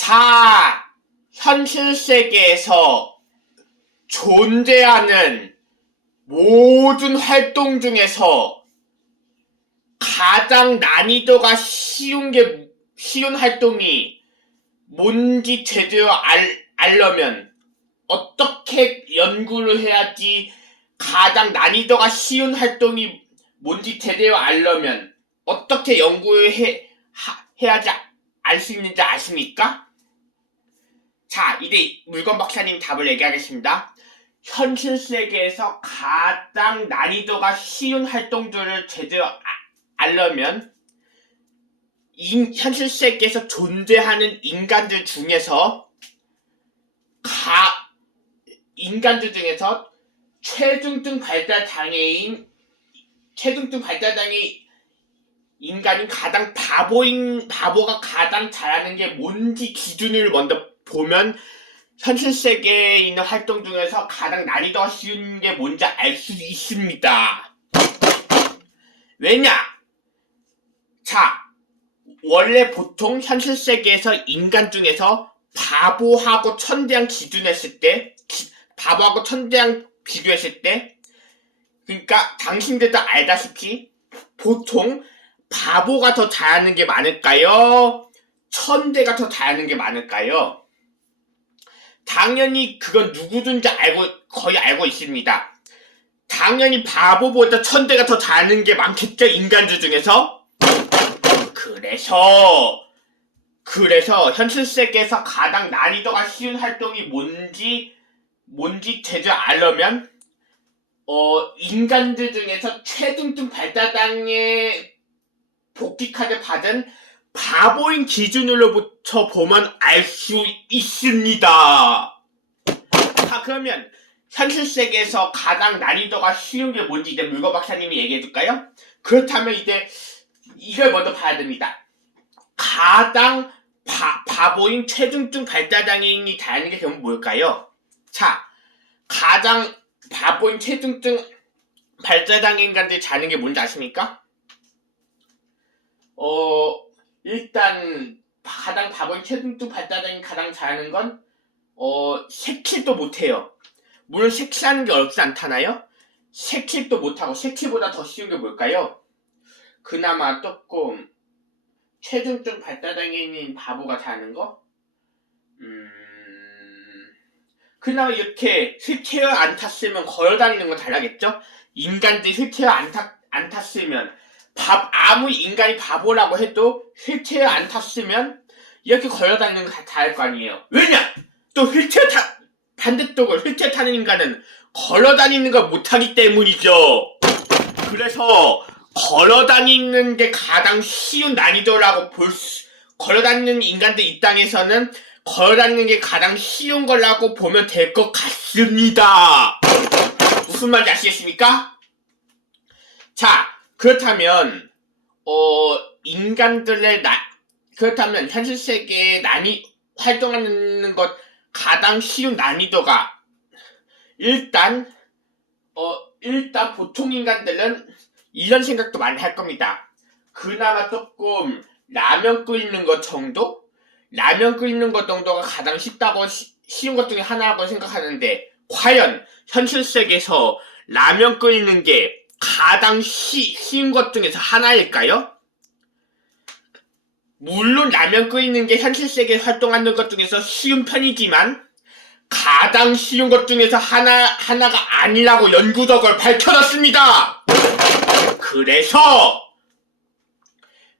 자, 현실 세계에서 존재하는 모든 활동 중에서 가장 난이도가 쉬운 활동이 뭔지 제대로 알려면 어떻게 연구를 해야지 가장 난이도가 쉬운 활동이 뭔지 제대로 알려면 어떻게 연구를 해야지 알 수 있는지 아십니까? 자, 이제 물건 박사님 답을 얘기하겠습니다. 현실 세계에서 가장 난이도가 쉬운 활동들을 제대로 알려면 현실 세계에서 존재하는 인간들 중에서 최중증 발달 장애인 인간이 가장 바보가 가장 잘하는 게 뭔지 기준을 먼저 보면 현실 세계에 있는 활동 중에서 가장 난이도가 쉬운 게 뭔지 알 수 있습니다. 왜냐? 자, 원래 보통 현실 세계에서 인간 중에서 바보하고 천재랑 비교했을 때, 그러니까 당신들도 알다시피 보통 바보가 더 잘하는 게 많을까요? 천재가 더 잘하는 게 많을까요? 당연히 그건 누구든지 거의 알고 있습니다. 당연히 바보보다 천재가 더 잘하는 게 많겠죠, 인간들 중에서? 그래서 현실 세계에서 가장 난이도가 쉬운 활동이 뭔지 제대로 알려면 인간들 중에서 최중증 발달장애 복귀카드 받은 바보인 기준으로부터 보면 알 수 있습니다. 자, 그러면 현실 세계에서 가장 난이도가 쉬운 게 뭔지 이제 물건 박사님이 얘기해줄까요? 그렇다면 이제 이걸 먼저 봐야 됩니다. 가장 바보인 최중증 발달장애인이 잘하는 게 그럼 뭘까요? 자, 가장 바보인 최중증 발달장애인간들이 잘하는 게 뭔지 아십니까? 일단 가장 바보인 최중증 발달장애인 가장 잘하는 건 색칠도 못해요. 물론 색칠하는 게 어렵지 않잖아요? 색칠도 못하고 색칠보다 더 쉬운 게 뭘까요? 그나마 조금 최중증 발달장애인인 바보가 잘하는 거? 그나마 이렇게 휠체어 안 탔으면 걸어다니는 건 잘하겠죠? 인간들이 휠체어 안 탔으면 아무리 인간이 바보라고 해도 휠체어 안 탔으면 이렇게 걸어다니는 거 잘할 거 아니에요. 왜냐? 또 반대쪽으로 휠체어 타는 인간은 걸어다니는 걸 못하기 때문이죠. 그래서 걸어다니는 게 가장 쉬운 난이도라고 걸어다니는 인간들 입장에서는 걸어다니는 게 가장 쉬운 거라고 보면 될 것 같습니다. 무슨 말인지 아시겠습니까? 자, 그렇다면 그렇다면 현실 세계에 활동하는 것 가장 쉬운 난이도가 일단 보통 인간들은 이런 생각도 많이 할 겁니다. 그나마 조금 라면 끓이는 것 정도? 라면 끓이는 것 정도가 가장 쉬운 것 중에 하나라고 생각하는데 과연 현실 세계에서 라면 끓이는 게 가장 쉬운 것 중에서 하나일까요? 물론 라면 끓이는 게 현실 세계에 활동하는 것 중에서 쉬운 편이지만 가장 쉬운 것 중에서 하나가 아니라고 연구 결과가 밝혀졌습니다.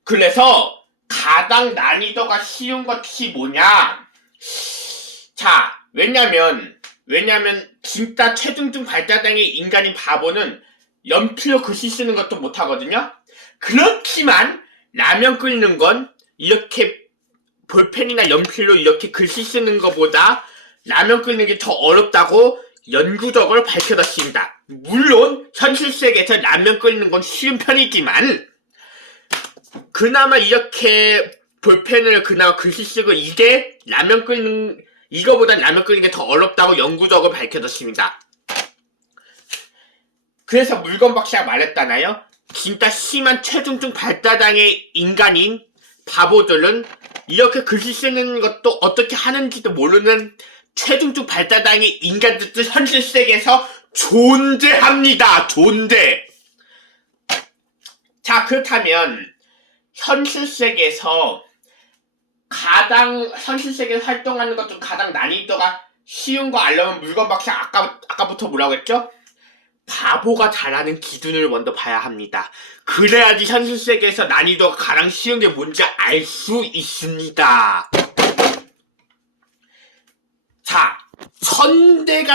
그래서 가장 난이도가 쉬운 것이 뭐냐? 자, 왜냐면 진짜 최중증 발달장애 인간인 바보는 연필로 글씨 쓰는 것도 못하거든요? 그렇지만 라면 끓이는 건 이렇게 볼펜이나 연필로 이렇게 글씨 쓰는 것보다 라면 끓이는 게 더 어렵다고 연구적으로 밝혀졌습니다. 물론 현실 세계에서 라면 끓이는 건 쉬운 편이지만 그나마 이렇게 볼펜을 그나마 글씨 쓰고 이거보다 라면 끓이는 게 더 어렵다고 연구적으로 밝혀졌습니다. 그래서 물건 박사가 말했잖아요. 진짜 심한 최중증 발달장애 인간인 바보들은 이렇게 글씨 쓰는 것도 어떻게 하는지도 모르는 최중증 발달장애 인간들도 현실 세계에서 존재합니다. 존재. 자, 그렇다면 현실 세계에서 활동하는 것 중 가장 난이도가 쉬운 거 알려면 물건 박사 아까부터 뭐라고 했죠? 바보가 잘하는 기준을 먼저 봐야 합니다. 그래야지 현실 세계에서 난이도가 가장 쉬운 게 뭔지 알 수 있습니다. 자, 천대들이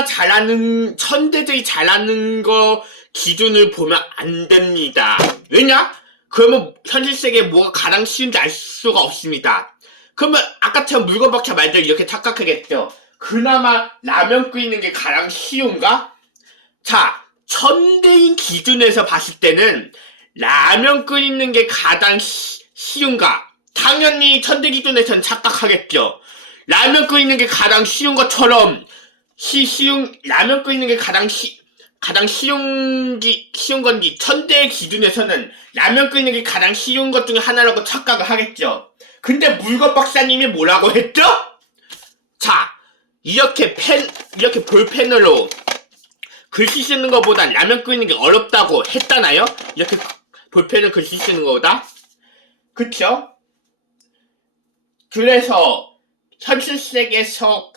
잘하는 거 기준을 보면 안 됩니다. 왜냐? 그러면 현실 세계에 뭐가 가장 쉬운지 알 수가 없습니다. 그러면 아까처럼 물건 박사 말대로 이렇게 착각하겠죠. 그나마 라면 끓이는 게 가장 쉬운가? 자, 천대인 기준에서 봤을 때는 라면 끓이는 게 가장 쉬운가? 당연히 천대 기준에서는 착각하겠죠. 라면 끓이는 게 가장 쉬운 것처럼 라면 끓이는 게 가장 쉬운 건지 천대의 기준에서는 라면 끓이는 게 가장 쉬운 것 중에 하나라고 착각을 하겠죠. 근데 물건 박사님이 뭐라고 했죠? 자, 이렇게 볼펜으로 글씨 쓰는 것보다 라면 끓이는 게 어렵다고 했잖아요? 이렇게 볼펜으로 글씨 쓰는 것보다. 그쵸? 그래서 현실 세계에서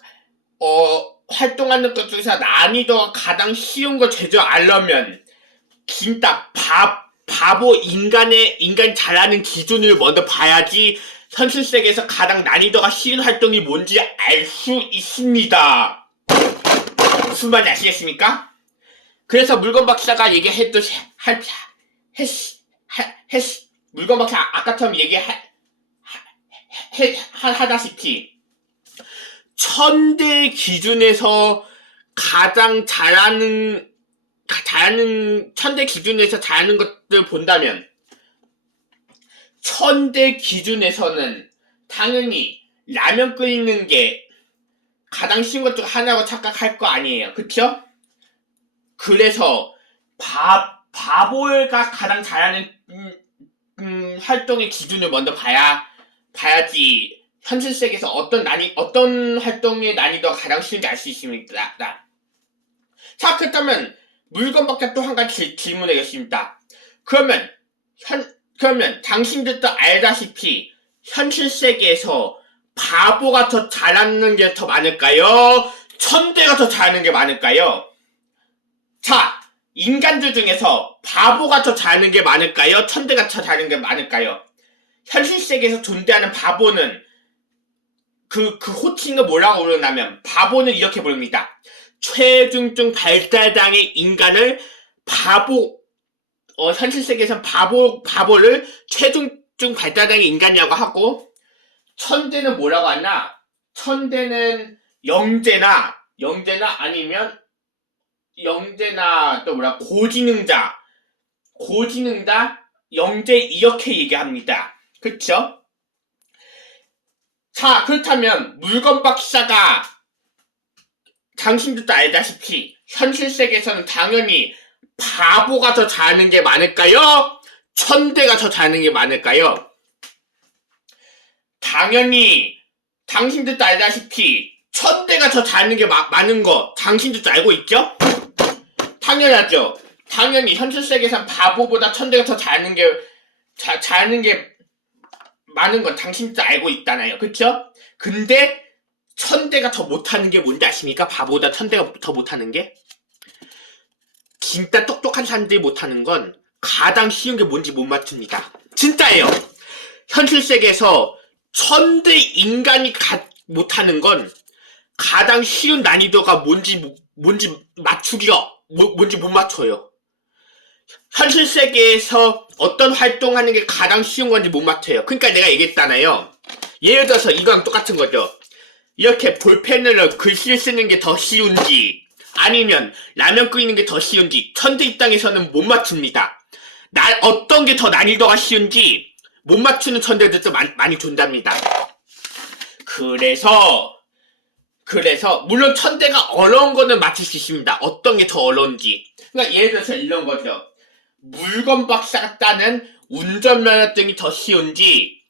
활동하는 것 중에서 난이도가 가장 쉬운 걸 제대로 알려면 진짜 바보 인간이 잘하는 기준을 먼저 봐야지 현실 세계에서 가장 난이도가 쉬운 활동이 뭔지 알 수 있습니다. 무슨 말인지 아시겠습니까? 그래서 물건 박사가 물건 박사 아까처럼 하다시피 천대 기준에서 가장 잘하는 천대 기준에서 잘하는 것들 본다면 천대 기준에서는 당연히 라면 끓이는 게 가장 쉬운 것 중 하나라고 착각할 거 아니에요. 그쵸? 그래서 바보가 가장 잘하는 활동의 기준을 먼저 봐야지 현실 세계에서 어떤 활동의 난이도가 가장 쉬운지 알 수 있습니다. 자, 그렇다면 물건 밖에 또 한 가지 질문하겠습니다. 그러면 당신들도 알다시피 현실 세계에서 바보가 더 잘하는 게 더 많을까요? 천대가 더 잘하는 게 많을까요? 자, 인간들 중에서 바보가 더 잘하는 게 많을까요? 천대가 더 잘하는 게 많을까요? 현실 세계에서 존재하는 바보는 그 호칭을 뭐라고 부르냐면 바보는 이렇게 부릅니다. 최중증 발달장애 인간을 현실 세계에서는 바보를 최중증 발달장애 인간이라고 하고, 천대는 뭐라고 하나? 천대는 영재나 아니면 또 고지능자, 영재 이렇게 얘기합니다. 그쵸? 자, 그렇다면 물건 박사가 당신들도 알다시피 현실 세계에서는 당연히 바보가 더 잘하는 게 많을까요? 천대가 더 잘하는 게 많을까요? 당연히 당신들도 알다시피 천대가 더 잘하는 게 많은 거 당신들도 알고 있죠? 당연하죠. 당연히 현실 세계에선 바보보다 천대가 더 잘하는 게 많은 건 당신도 알고 있잖아요. 그쵸? 근데 천대가 더 못하는 게 뭔지 아십니까? 바보보다 천대가 더 못하는 게? 진짜 똑똑한 사람들이 못하는 건 가장 쉬운 게 뭔지 못 맞춥니다. 진짜예요. 현실 세계에서 천대 인간이 못하는 건 가장 쉬운 난이도가 뭔지 못 맞춰요. 현실 세계에서 어떤 활동하는 게 가장 쉬운 건지 못 맞춰요. 그러니까 내가 얘기했잖아요. 예를 들어서 이거랑 똑같은 거죠. 이렇게 볼펜으로 글씨를 쓰는 게 더 쉬운지 아니면 라면 끓이는 게 더 쉬운지 천재 입장에서는 못 맞춥니다. 어떤 게 더 난이도가 쉬운지 못 맞추는 천재들도 많이 존재합니다. 그래서 물론 천재가 어려운 거는 맞출 수 있습니다. 어떤 게 더 어려운지. 그러니까 예를 들어서 이런 거죠. 물건 박사가 따는 운전면허증이 더 쉬운지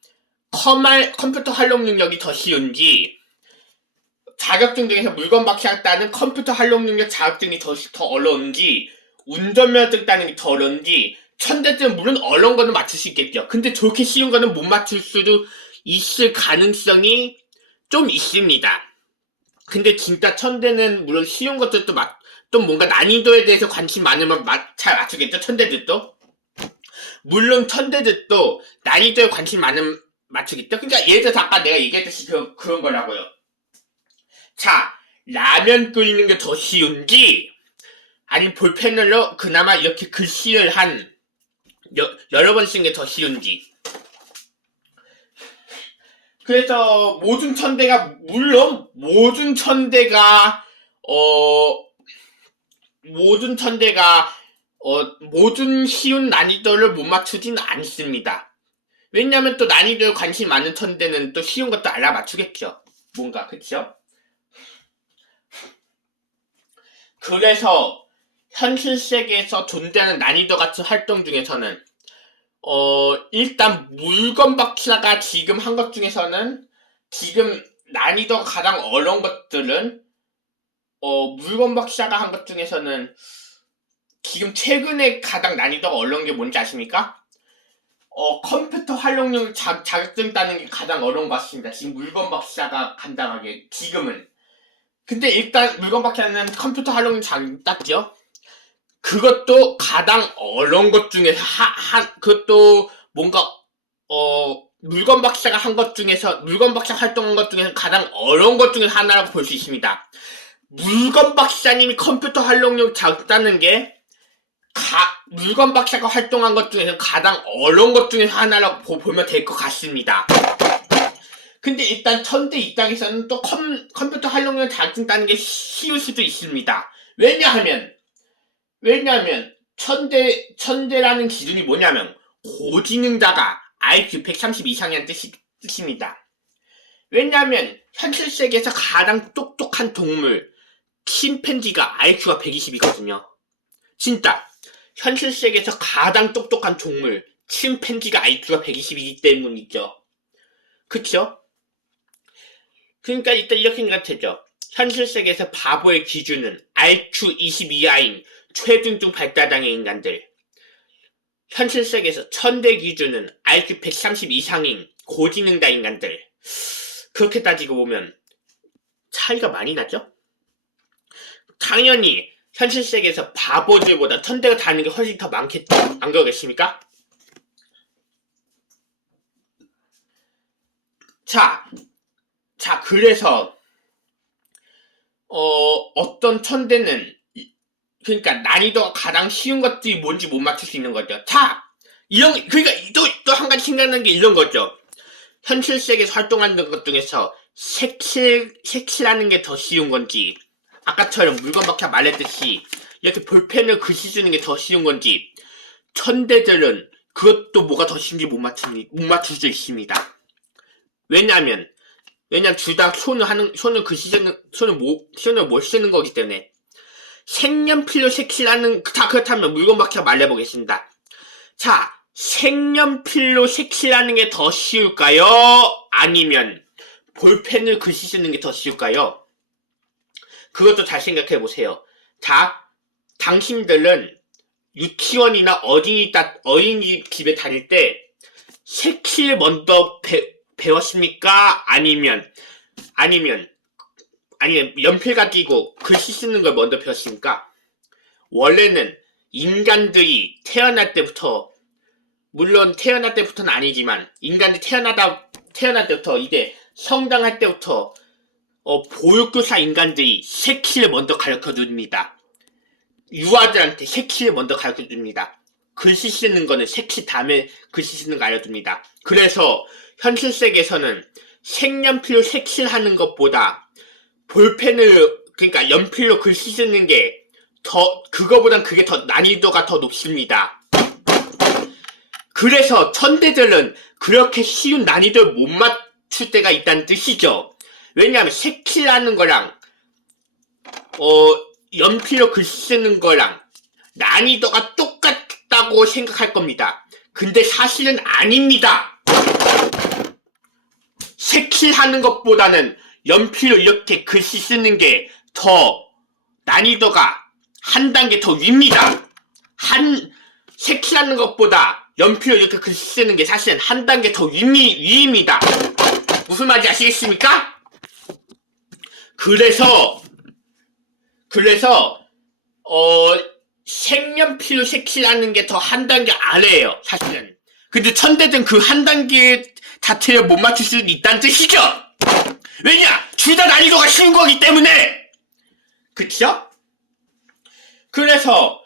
컴퓨터 활용 능력이 더 쉬운지, 자격증 중에서 물건 박시랑 따는 컴퓨터 활용 능력 자격증이 더 어려운지, 운전면허증 따는 게 더 어려운지, 천재들은 물론 어려운 거는 맞출 수 있겠죠. 근데 저렇게 쉬운 거는 못 맞출 수도 있을 가능성이 좀 있습니다. 근데 진짜 천재는 물론 쉬운 것들도 또 뭔가 난이도에 대해서 관심 많으면 잘 맞추겠죠, 천재들도. 물론 천재들도 난이도에 관심 많으면 맞추겠죠. 그러니까 예를 들어서 아까 내가 얘기했듯이 그런 거라고요. 자, 라면 끓이는 게 더 쉬운지, 아니면 볼펜으로 그나마 이렇게 글씨를 여러 번 쓰는 게 더 쉬운지. 그래서 모든 천재가 모든 쉬운 난이도를 못 맞추진 않습니다. 왜냐면 또 난이도에 관심 많은 천재는 또 쉬운 것도 알아맞추겠죠. 뭔가, 그쵸? 그래서 현실 세계에서 존재하는 난이도 같은 활동 중에서는 일단 물건 박사가 지금 한 것 중에서는 지금 난이도가 가장 어려운 것들은 물건 박사가 한 것 중에서는 지금 최근에 가장 난이도가 어려운 게 뭔지 아십니까? 컴퓨터 활용력 자격증 따는 게 가장 어려운 것 같습니다. 지금 물건 박사가 간단하게 지금은. 근데 일단 물건 박사는 컴퓨터 활용력 자격증 땄죠. 그것도 가장 어려운 것 중에 그것도 뭔가 물건 박사가 한 것 중에서 물건 박사 활동한 것 중에서 가장 어려운 것 중에 하나라고 볼 수 있습니다. 물건 박사님이 컴퓨터 활용력 자격 따는 게 물건 박사가 활동한 것 중에서 가장 어려운 것 중에 하나라고 보면 될 것 같습니다. 근데 일단 천재 입장에서는 또 컴퓨터 활용력 자격증 따는 게 쉬울 수도 있습니다. 왜냐하면 천재라는 기준이 뭐냐면 고지능자가 IQ 130 이상이라는 뜻입니다. 왜냐하면 현실 세계에서 가장 똑똑한 동물 침팬지가 IQ가 120이거든요. 진짜 현실 세계에서 가장 똑똑한 동물 침팬지가 IQ가 120이기 때문이죠. 그쵸? 그러니까 일단 이렇게 생각하면 되죠. 현실 세계에서 바보의 기준은 IQ 20 이하인 최중증 발달장애 인간들. 현실 세계에서 천재 기준은 IQ 130 이상인 고지능자 인간들. 그렇게 따지고 보면 차이가 많이 나죠? 당연히 현실 세계에서 바보들보다 천재가 다른 게 훨씬 더 많겠죠? 안 그러겠습니까? 자, 그래서 어떤 천재는 그러니까 난이도가 가장 쉬운 것들이 뭔지 못 맞출 수 있는 거죠. 자, 그러니까 또 한 가지 생각나는 게 이런 거죠. 현실 세계에서 활동하는 것 중에서 색칠하는 게 더 쉬운 건지, 아까처럼 물건 박사 말했듯이 이렇게 볼펜을 글씨 쓰는 게 더 쉬운 건지, 천재들은 그것도 뭐가 더 쉬운지 못 맞출 수 있습니다. 왜냐면 둘 다 손을 글씨 쓰는, 손을 못 쓰는 거기 때문에. 색연필로 색칠하는, 그렇다면 물건 박사 말해보겠습니다. 자, 색연필로 색칠하는 게 더 쉬울까요? 아니면 볼펜을 글씨 쓰는 게 더 쉬울까요? 그것도 잘 생각해보세요. 자, 당신들은 유치원이나 어린이집에 다닐 때 색칠 먼저 배웠습니까? 아니면 연필 가지고 글씨 쓰는 걸 먼저 배웠습니까? 원래는 인간들이 태어날 때부터, 물론 태어날 때부터는 아니지만 인간들이 태어날 때부터 이제 성장할 때부터 보육교사 인간들이 색칠을 먼저 가르쳐줍니다. 유아들한테 색칠을 먼저 가르쳐줍니다. 글씨 쓰는 거는 색칠 다음에 글씨 쓰는 거 알려줍니다. 그래서 현실 세계에서는 색연필로 색칠하는 것보다 그러니까 연필로 글씨 쓰는 게 그거보단 그게 더 난이도가 더 높습니다. 그래서 천재들은 그렇게 쉬운 난이도를 못 맞출 때가 있다는 뜻이죠. 왜냐하면 색칠하는 거랑 연필로 글씨 쓰는 거랑 난이도가 똑같다고 생각할 겁니다. 근데 사실은 아닙니다. 색칠하는 것보다는 연필로 이렇게 글씨 쓰는 게 더 난이도가 한 단계 더 위입니다. 색칠하는 것보다 연필로 이렇게 글씨 쓰는 게 사실은 한 단계 더 위입니다. 무슨 말인지 아시겠습니까? 그래서 색연필로 색칠하는 게 더 한 단계 아래예요, 사실은. 근데 천대든 그 한 단계 자체를 못 맞출 수는 있다는 뜻이죠? 왜냐? 둘 다 난이도가 쉬운 거기 때문에! 그쵸? 그래서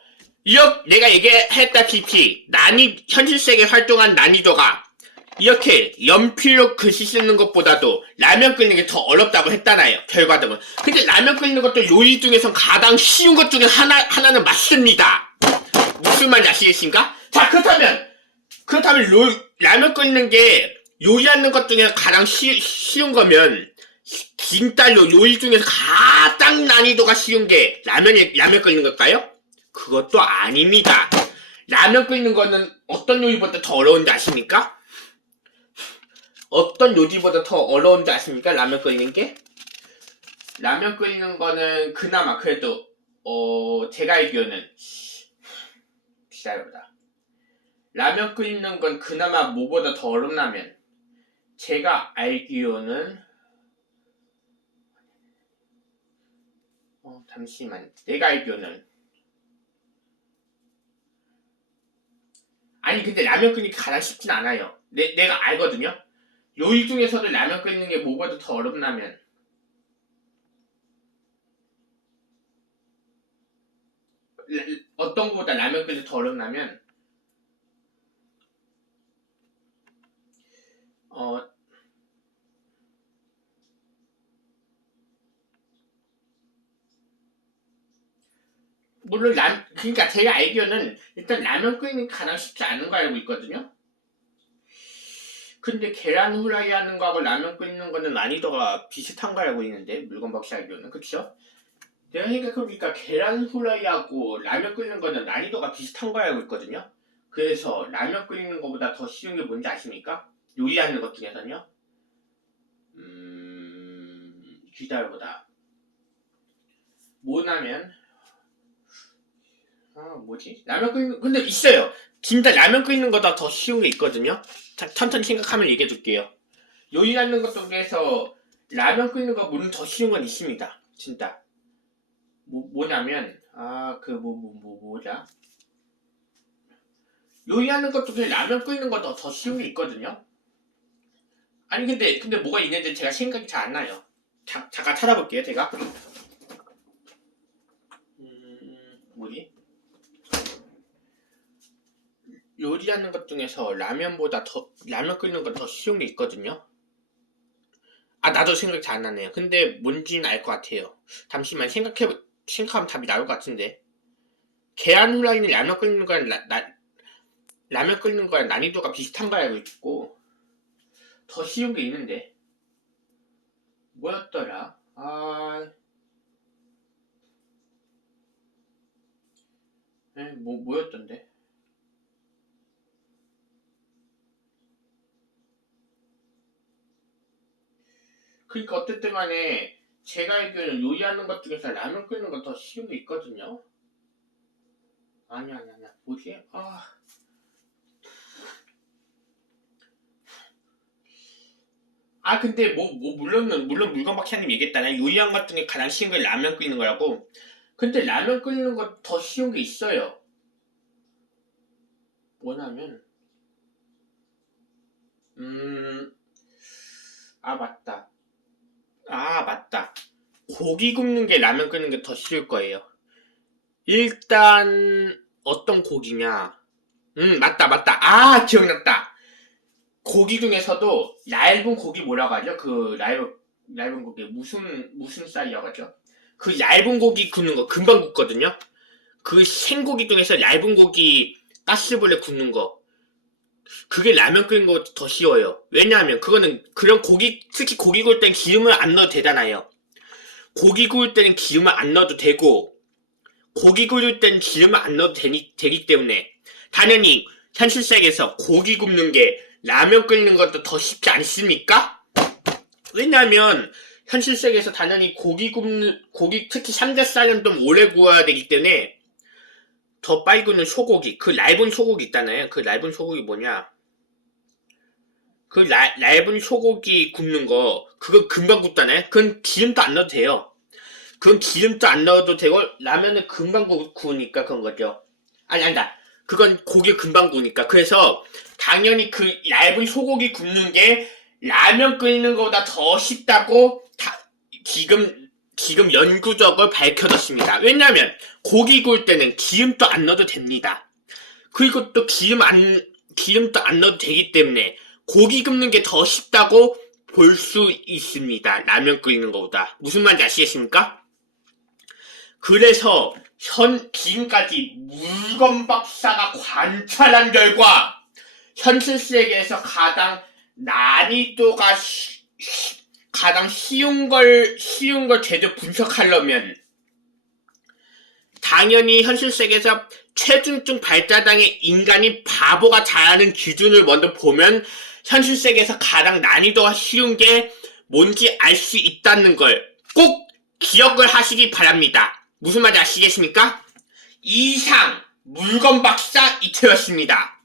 내가 얘기했다시피 현실세계 활동한 난이도가 이렇게 연필로 글씨 쓰는 것보다도 라면 끓이는 게 더 어렵다고 했잖아요, 결과적으로. 근데 라면 끓이는 것도 요리 중에선 가장 쉬운 것 중에 하나는 맞습니다. 무슨 말인지 아시겠습니까? 자, 그렇다면 라면 끓이는 게 요리하는 것 중에 가장 쉬운 거면 진짜로 요리 중에서 가장 난이도가 쉬운 게 라면 끓이는 걸까요? 그것도 아닙니다. 라면 끓이는 거는 어떤 요리보다 더 어려운지 아십니까? 어떤 요리보다 더 어려운지 아십니까? 라면 끓이는 게? 라면 끓이는 거는 그나마 그래도 제가 알기로는 기다려보자. 라면 끓이는 건 그나마 뭐보다 더 어렵냐면 제가 알기로는 잠시만. 내가 알기로는 아니 근데 라면 끓이는 게 가장 쉽진 않아요. 내가 알거든요. 요리 중에서도 라면 끓이는 게 뭐보다 더 어렵냐면 어떤 거보다 라면 끓이는 게 더 어렵냐면 물론 그러니까 제가 알기로는 일단 라면 끓이는 게 가장 쉽지 않은 거 알고 있거든요. 근데 계란 후라이 하는 거하고 라면 끓이는 거는 난이도가 비슷한 거 알고 있는데 물건박씨 알기로는 그쵸? 내가 생각해보니까 계란 후라이하고 라면 끓이는 거는 난이도가 비슷한 거 알고 있거든요. 그래서 라면 끓이는 거보다 더 쉬운 게 뭔지 아십니까? 요리하는 것 중에서는요. 기다려보다 뭐냐면 뭐지? 라면 끓이는 근데 있어요. 진짜 라면 끓이는 거보다 더 쉬운 게 있거든요. 천천히 생각하면 얘기해 줄게요. 요리하는 것 중에서 라면 끓이는 거 물론 더 쉬운 건 있습니다. 진짜. 뭐냐면 뭐냐? 요리하는 것 중에 라면 끓이는 거보다 더 쉬운 게 있거든요. 아니 근데 뭐가 있는지 제가 생각이 잘 안 나요. 잠깐 찾아볼게요, 제가. 뭐지? 요리하는 것 중에서 라면 끓이는 건 더 쉬운 게 있거든요. 나도 생각이 잘 안 나네요. 근데 뭔지는 알 것 같아요. 잠시만 생각하면 답이 나올 것 같은데. 계란 후라이는 라면 끓이는 거랑 난이도가 비슷한 거 알고 있고 더 쉬운 게 있는데 뭐였더라? 뭐였던데? 그러니까 어쨌든 간에 제가 알기로는 요리하는 것 중에서 라면 끓이는 건 더 쉬운 게 있거든요. 아니야. 뭐지? 근데 물론 물건박사님 얘기했잖아요. 요리하는 것 중에 가장 쉬운 게 라면 끓이는 거라고. 근데 라면 끓이는 거 더 쉬운 게 있어요. 뭐냐면 맞다. 고기 굽는 게 라면 끓이는 게 더 쉬울 거예요. 일단 어떤 고기냐? 맞다. 기억났다. 고기 중에서도 얇은 고기 뭐라고 하죠? 그 얇은 고기 무슨 쌀이라고 하죠? 그 얇은 고기 굽는 거 금방 굽거든요. 그 생고기 중에서 얇은 고기 가스불에 굽는 거 그게 라면 끓이는 거 더 쉬워요. 왜냐하면 그거는 그런 고기 특히 고기 구울 땐 기름을 안 넣어도 되잖아요. 고기 구울 때는 기름을 안 넣어도 되고 고기 구울 땐 기름을 안 넣어도 되기 때문에 당연히 현실세계에서 고기 굽는 게 라면 끓이는 것도 더 쉽지 않습니까? 왜냐하면 현실 세계에서 당연히 고기 특히 삼겹살은 좀 오래 구워야 되기 때문에 더 빨리 굽는 소고기, 그 얇은 소고기 있잖아요. 그 얇은 소고기 뭐냐? 그 얇은 소고기 굽는 거, 그거 금방 굽잖아요. 그건 기름도 안 넣어도 돼요. 그건 기름도 안 넣어도 되고, 라면은 금방 구우니까 그런 거죠. 아니다. 그건 고기 금방 구우니까. 그래서, 당연히 그 얇은 소고기 굽는 게 라면 끓이는 것보다 더 쉽다고, 지금 연구적으로 밝혀졌습니다. 왜냐면, 고기 구울 때는 기름도 안 넣어도 됩니다. 그리고 또 기름도 안 넣어도 되기 때문에, 고기 굽는 게 더 쉽다고 볼 수 있습니다. 라면 끓이는 것보다. 무슨 말인지 아시겠습니까? 그래서 지금까지 물건 박사가 관찰한 결과 현실 세계에서 가장 쉬운 걸 제대로 분석하려면 당연히 현실 세계에서 최중증 발달장애 인간이 바보가 잘하는 기준을 먼저 보면 현실 세계에서 가장 난이도가 쉬운 게 뭔지 알 수 있다는 걸 꼭 기억을 하시기 바랍니다. 무슨 말인지 아시겠습니까? 이상 물건 박사 이태였습니다.